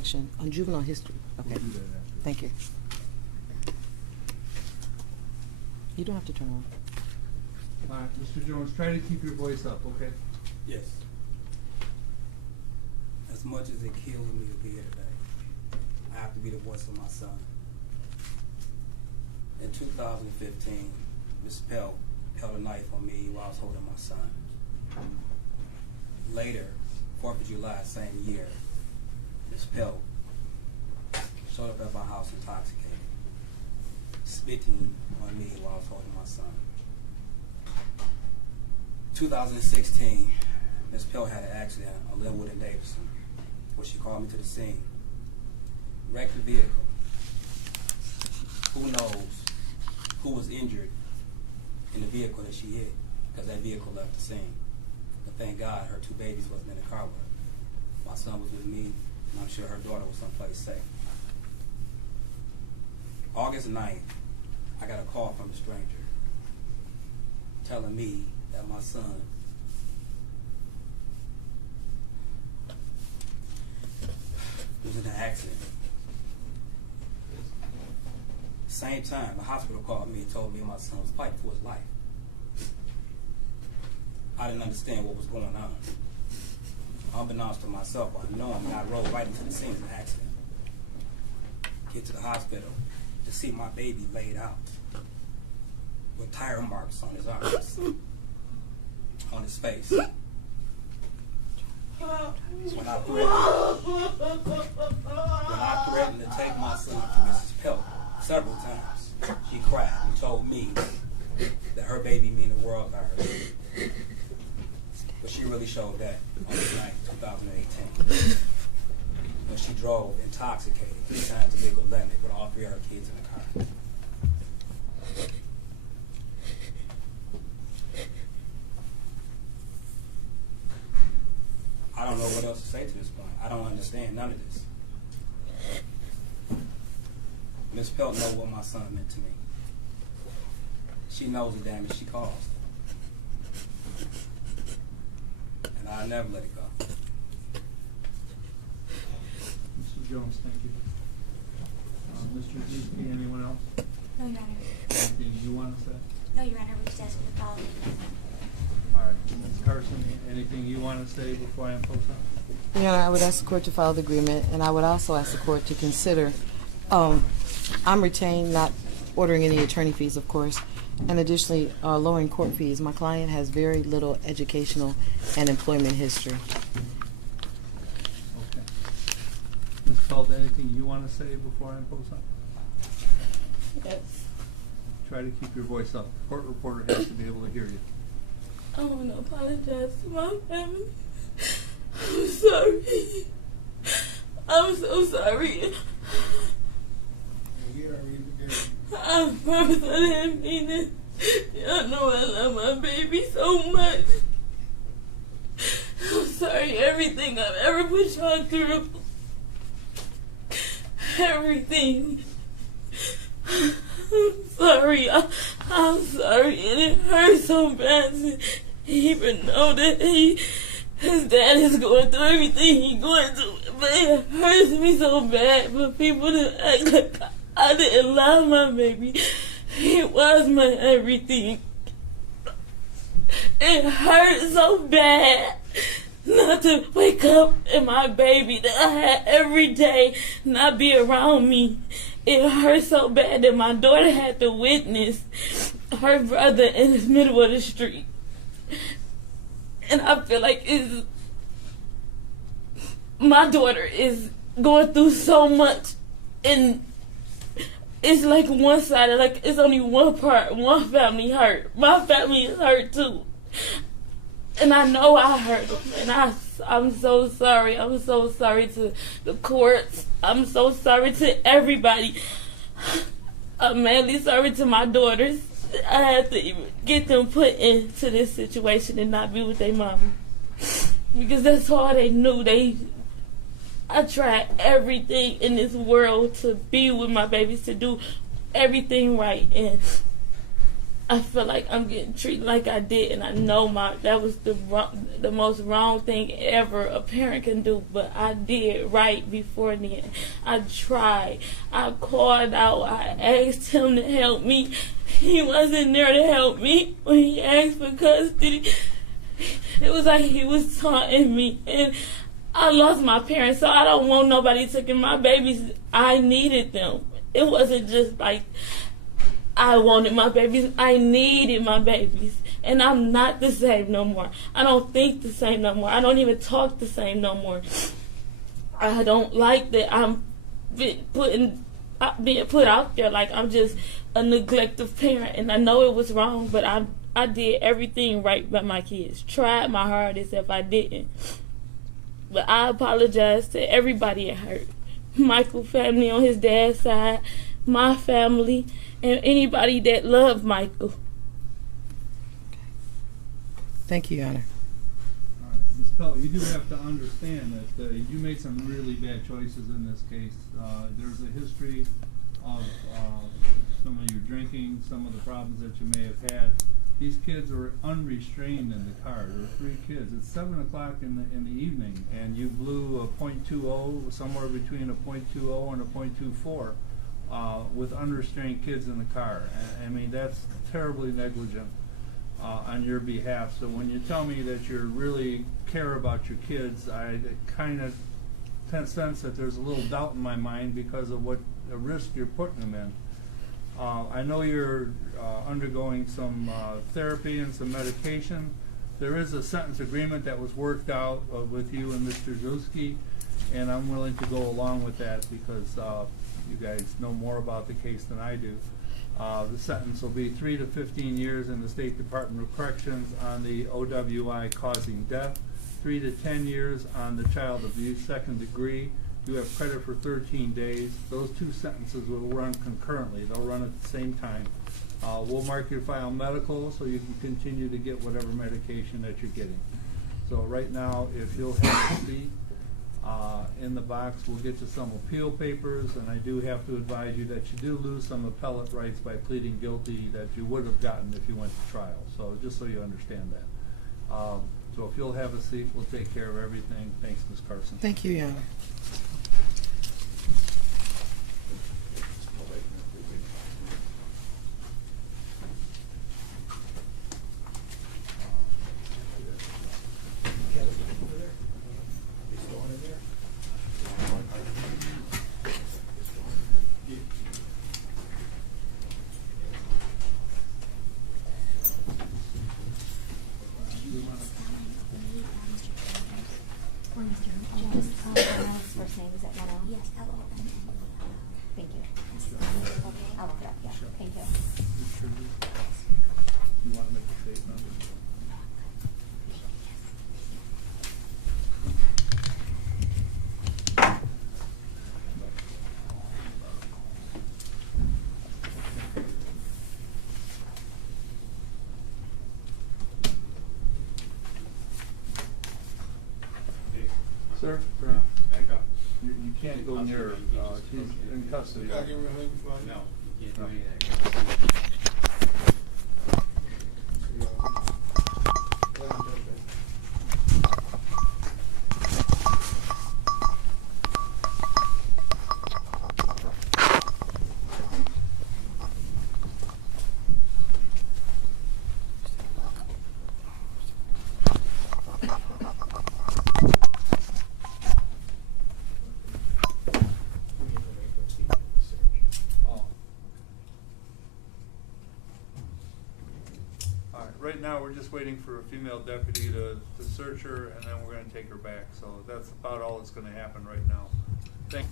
transaction on juvenile history. Okay. We'll do that after. Thank you. You don't have to turn on. All right, Mr. Jones, try to keep your voice up, okay? Yes. As much as it kills me to be here today, I have to be the voice of my son. In 2015, Ms. Pelt held a knife on me while I was holding my son. Later, 4th of July, same year, Ms. Pelt showed up at my house intoxicated, spitting on me while I was holding my son. 2016, Ms. Pelt had an accident on Linwood and Davidson, where she called me to the scene. Wrecked the vehicle. Who knows who was injured in the vehicle that she hit, because that vehicle left the scene. But thank God her 2 babies wasn't in the car with her. My son was with me, and I'm sure her daughter was someplace safe. August 9th, I got a call from a stranger telling me that my son was in an accident. Same time, the hospital called me and told me my son was fighting for his life. I didn't understand what was going on. Unbeknownst to myself, unknowing, I rode right into the scene of the accident. Get to the hospital to see my baby laid out with tire marks on his arms, on his face. When I threatened to take my son to Mrs. Pelt several times, she cried and told me that her baby mean the world to her. But she really showed that on the night 2018 when she drove intoxicated 3 times the legal limit with all 3 of her kids in the car. I don't know what else to say to this point. I don't understand none of this. Miss Pelt knows what my son meant to me. She knows the damage she caused. And I'll never let it go. Mr. Jones, thank you. Mr. Giusti, anyone else? No, Your Honor. Anything you want to say? No, Your Honor, we're just asking to follow the All right, Ms. Carson, anything you want to say before I impose on? Your Honor, I would ask the court to follow the agreement, and I would also ask the court to consider, I'm retained, not ordering any attorney fees, of course, and additionally lowering court fees. My client has very little educational and employment history. Okay. Ms. Pelt, anything you want to say before I impose on? Yes. Try to keep your voice up. The court reporter has to be able to hear you. I want to apologize to my family. I'm sorry. I'm so sorry. I promise I didn't mean it. Y'all know I love my baby so much. I'm sorry, everything I've ever put y'all through. Everything. I'm sorry. I'm sorry, and it hurts so bad to even know that his dad is going through everything he's going through. But it hurts me so bad for people to act like I didn't love my baby. He was my everything. It hurts so bad not to wake up and my baby that I had every day not be around me. It hurt so bad that my daughter had to witness her brother in the middle of the street. And I feel like my daughter is going through so much, and it's like one-sided, like it's only one part, one family hurt. My family is hurt too. And I know I hurt them, and I'm so sorry. I'm so sorry to the courts. I'm so sorry to everybody. I'm mainly sorry to my daughters. I had to even get them put into this situation and not be with their mama, because that's all they knew. I tried everything in this world to be with my babies, to do everything right, and I feel like I'm getting treated like I did, and I know that was the most wrong thing ever a parent can do. But I did right before then. I tried. I called out. I asked him to help me. He wasn't there to help me when he asked for custody. It was like he was taunting me, and I lost my parents, so I don't want nobody taking my babies. I needed them. It wasn't just like I wanted my babies. I needed my babies. And I'm not the same no more. I don't think the same no more. I don't even talk the same no more. I don't like that I'm being put out there like I'm just a neglective parent. And I know it was wrong, but I did everything right by my kids. Tried my hardest if I didn't. But I apologize to everybody it hurt. Michael family on his dad's side, my family, and anybody that loved Michael. Thank you, Your Honor. All right, Ms. Pell, you do have to understand that you made some really bad choices in this case. There's a history of some of your drinking, some of the problems that you may have had. These kids were unrestrained in the car. There were 3 kids. It's 7 o'clock in the evening, and you blew a .20, somewhere between a .20 and a .24, with unrestrained kids in the car. I mean, that's terribly negligent on your behalf. So when you tell me that you really care about your kids, I kind of sense that there's a little doubt in my mind because of what a risk you're putting them in. I know you're undergoing some therapy and some medication. There is a sentence agreement that was worked out with you and Mr. Zuski, and I'm willing to go along with that because you guys know more about the case than I do. The sentence will be 3 to 15 years in the State Department of Corrections on the OWI causing death, 3 to 10 years on the child abuse 2nd degree. You have credit for 13 days. Those 2 sentences will run concurrently. They'll run at the same time. We'll mark your file medical so you can continue to get whatever medication that you're getting. So right now, if you'll have a seat in the box, we'll get you some appeal papers, and I do have to advise you that you do lose some appellate rights by pleading guilty that you would have gotten if you went to trial. So just so you understand that. So if you'll have a seat, we'll take care of everything. Thanks, Ms. Carson. Thank you, Your Honor. First name is that one? Yes, L-O. Thank you. Okay, I'll look it up. Yeah, thank you. You want to make a statement? Sir, Back up. you can't go near her. She's in custody. No, you can't do anything. Right now, we're just waiting for a female deputy to search her, and then we're going to take her back. So that's about all that's going to happen right now. Thank you.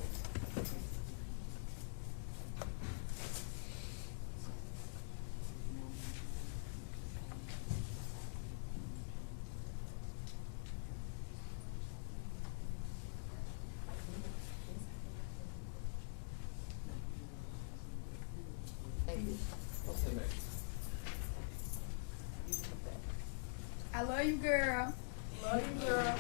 I love you, girl. Love you, girl.